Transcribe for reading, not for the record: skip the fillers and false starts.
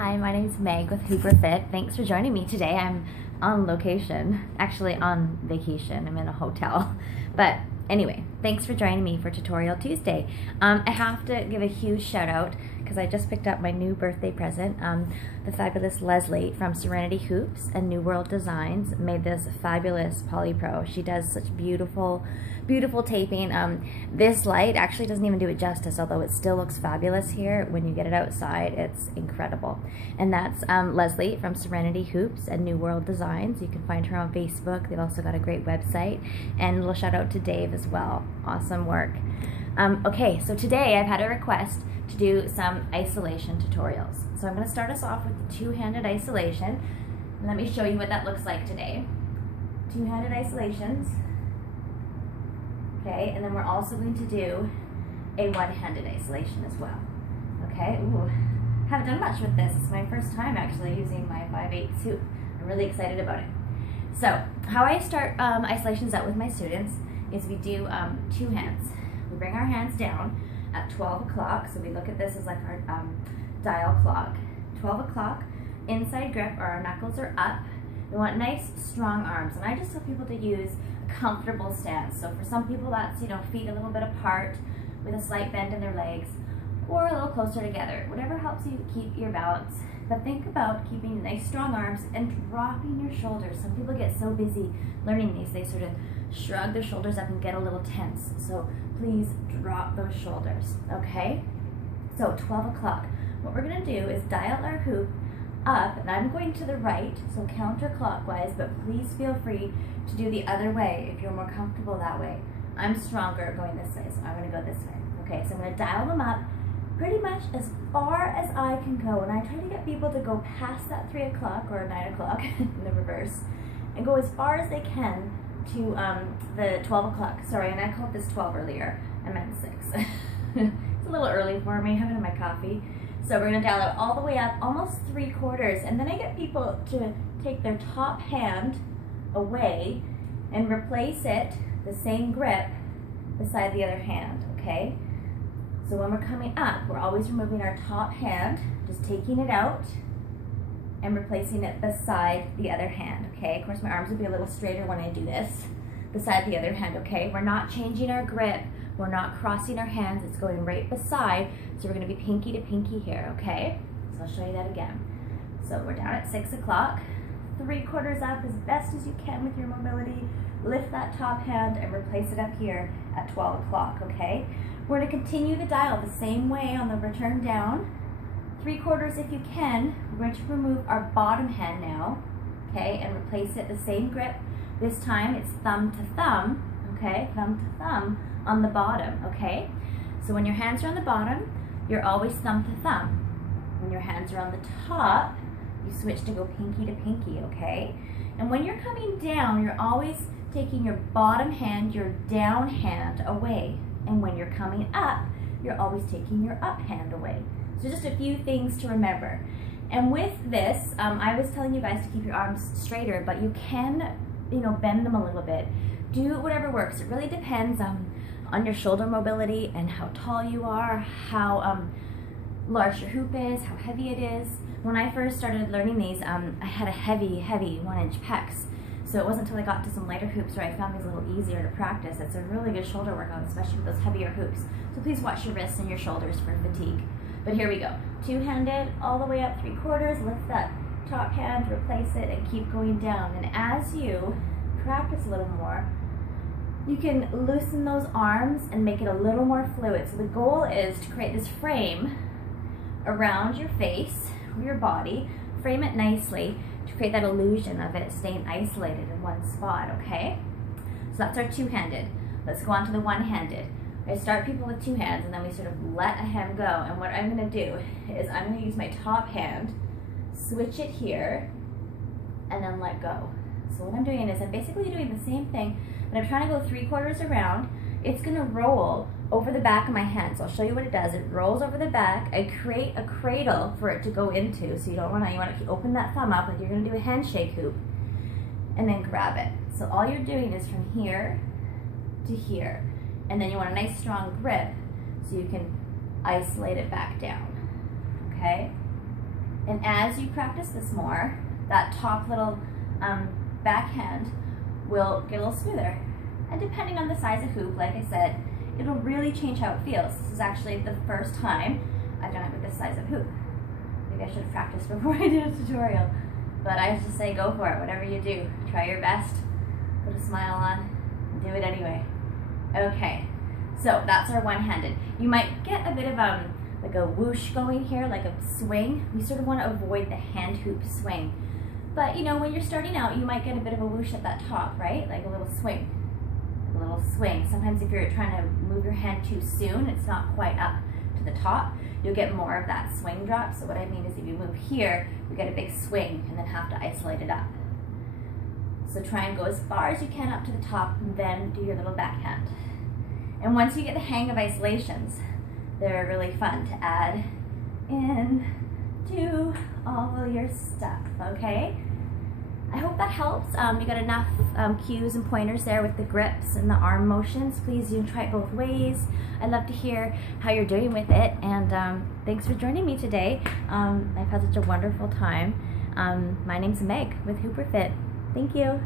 Hi, my name is Meg with HooperFit. Thanks for joining me today. I'm on location, actually on vacation. I'm in a hotel. But anyway, thanks for joining me for Tutorial Tuesday. I have to give a huge shout out because I just picked up my new birthday present. The fabulous Leslie from Serenity Hoops and New World Designs made this fabulous Poly Pro. She does such beautiful taping. This light actually doesn't even do it justice, although it still looks fabulous here. When you get it outside, it's incredible. And that's Leslie from Serenity Hoops and New World Designs. You can find her on Facebook. They've also got a great website. And a little shout out to Dave as well. Awesome work. Okay, so today I've had a request to do some isolation tutorials. So I'm going to start us off with the two-handed isolation. Let me show you what that looks like today. Two-handed isolations. Okay, and then we're also going to do a one-handed isolation as well. Okay, ooh, haven't done much with this. It's my first time actually using my 5/8 hoop. I'm really excited about it. So, how I start isolations out with my students is we do two hands. We bring our hands down at 12 o'clock, so we look at this as like our dial clock. 12 o'clock, inside grip, or our knuckles are up. We want nice, strong arms, and I just tell people to use a comfortable stance. So for some people that's, feet a little bit apart with a slight bend in their legs, or a little closer together. Whatever helps you keep your balance. But think about keeping nice, strong arms and dropping your shoulders. Some people get so busy learning these, they sort of shrug their shoulders up and get a little tense. So please drop those shoulders, okay? So 12 o'clock. What we're gonna do is dial our hoop up, and I'm going to the right, so counterclockwise, but please feel free to do the other way if you're more comfortable that way. I'm stronger going this way, so I'm gonna go this way. Okay, so I'm gonna dial them up pretty much as far as I can go, and I try to get people to go past that 3 o'clock or 9 o'clock in the reverse, and go as far as they can to the 12 o'clock. Sorry, and I called this 12 earlier. I meant 6. It's a little early for me. I haven't had my coffee. So we're gonna dial it all the way up, almost 3/4, and then I get people to take their top hand away and replace it, the same grip, beside the other hand, okay? So when we're coming up, we're always removing our top hand, just taking it out and replacing it beside the other hand, okay? Of course, my arms will be a little straighter when I do this, beside the other hand, okay? We're not changing our grip. We're not crossing our hands. It's going right beside. So we're gonna be pinky to pinky here, okay? So I'll show you that again. So we're down at 6 o'clock, 3/4 up as best as you can with your mobility. Lift that top hand and replace it up here at 12 o'clock, okay? We're gonna continue the dial the same way on the return down. 3/4 if you can. We're going to remove our bottom hand now, okay, and replace it the same grip. This time it's thumb to thumb, okay, thumb to thumb on the bottom, okay? So when your hands are on the bottom, you're always thumb to thumb. When your hands are on the top, you switch to go pinky to pinky, okay? And when you're coming down, you're always taking your bottom hand, your down hand away. And when you're coming up, you're always taking your up hand away. So just a few things to remember. And with this, I was telling you guys to keep your arms straighter, but you can, bend them a little bit. Do whatever works. It really depends on your shoulder mobility and how tall you are, how large your hoop is, how heavy it is. When I first started learning these, I had a heavy 1-inch pecs. So it wasn't until I got to some lighter hoops where I found these a little easier to practice. It's a really good shoulder workout, especially with those heavier hoops. So please watch your wrists and your shoulders for fatigue. But here we go. Two-handed, all the way up 3/4, lift that top hand, replace it, and keep going down. And as you practice a little more, you can loosen those arms and make it a little more fluid. So the goal is to create this frame around your face, or your body, frame it nicely to create that illusion of it staying isolated in one spot, okay? So that's our two-handed. Let's go on to the one-handed. I start people with two hands, and then we sort of let a hand go. And what I'm gonna do is I'm gonna use my top hand, switch it here, and then let go. So what I'm doing is I'm basically doing the same thing, but I'm trying to go 3/4 around. It's gonna roll over the back of my hand. So I'll show you what it does. It rolls over the back. I create a cradle for it to go into. So you wanna open that thumb up like you're gonna do a handshake hoop, and then grab it. So all you're doing is from here to here. And then you want a nice strong grip so you can isolate it back down, okay? And as you practice this more, that top little backhand will get a little smoother. And depending on the size of hoop, like I said, it'll really change how it feels. This is actually the first time I've done it with this size of hoop. Maybe I should have practiced before I did a tutorial. But I just say go for it, whatever you do. Try your best, put a smile on, and do it anyway. Okay, so that's our one-handed. You might get a bit of like a whoosh going here, like a swing. We sort of want to avoid the hand hoop swing. But you know, when you're starting out, you might get a bit of a whoosh at that top, right? Like a little swing. A little swing. Sometimes if you're trying to move your hand too soon, it's not quite up to the top, you'll get more of that swing drop. So what I mean is if you move here, you get a big swing and then have to isolate it up. So try and go as far as you can up to the top and then do your little backhand. And once you get the hang of isolations, they're really fun to add in to all of your stuff, okay? I hope that helps. You got enough cues and pointers there with the grips and the arm motions. Please try it both ways. I'd love to hear how you're doing with it. And thanks for joining me today. I've had such a wonderful time. My name's Meg with HooperFit. Thank you.